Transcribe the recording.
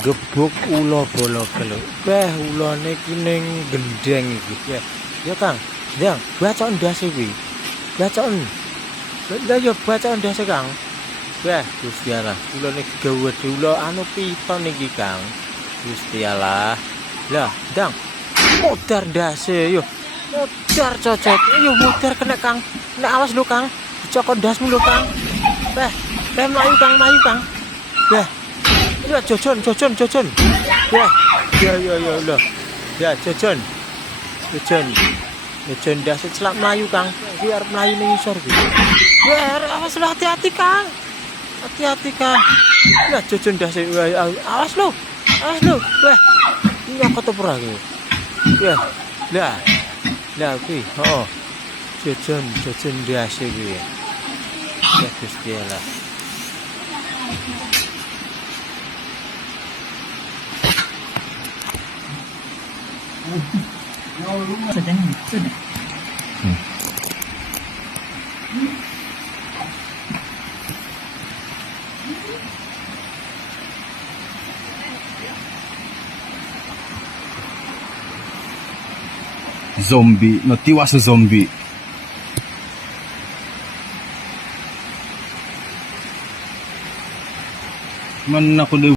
Gebuk ula bola kelo. Beh ulane ki ning gendeng iki. Beh. Ya Kang, Ndang, bacok ndase kuwi. Bacok. Lah ya bacok ndase Kang. Beh, Gusti Allah, ulane gawet ula anu piton iki Kang. Gusti Allah. Lah, Ndang, modar ndase yo. Modar cocot. Yo modar kena Kang. Nek awas lho Kang. Dicokot ndasmu lho Kang. Beh, mlayu Kang, mlayu Kang. Beh. Ya jojon. Ya, lho. Ya jojon. Jojon ndase celak mlayu Kang. Iki arep mlayu ning isor iki. Ya, awas lho, hati-hati Kang. Hati-hati Kang. Ya jojon ndase. Awas lho. Wah. Nyokot apa ora iki? Ya. Lah kuwi, heeh. Jojon ndase kuwi. Ya Gusti Allah. Zombie, no tiwas zombie. Man ako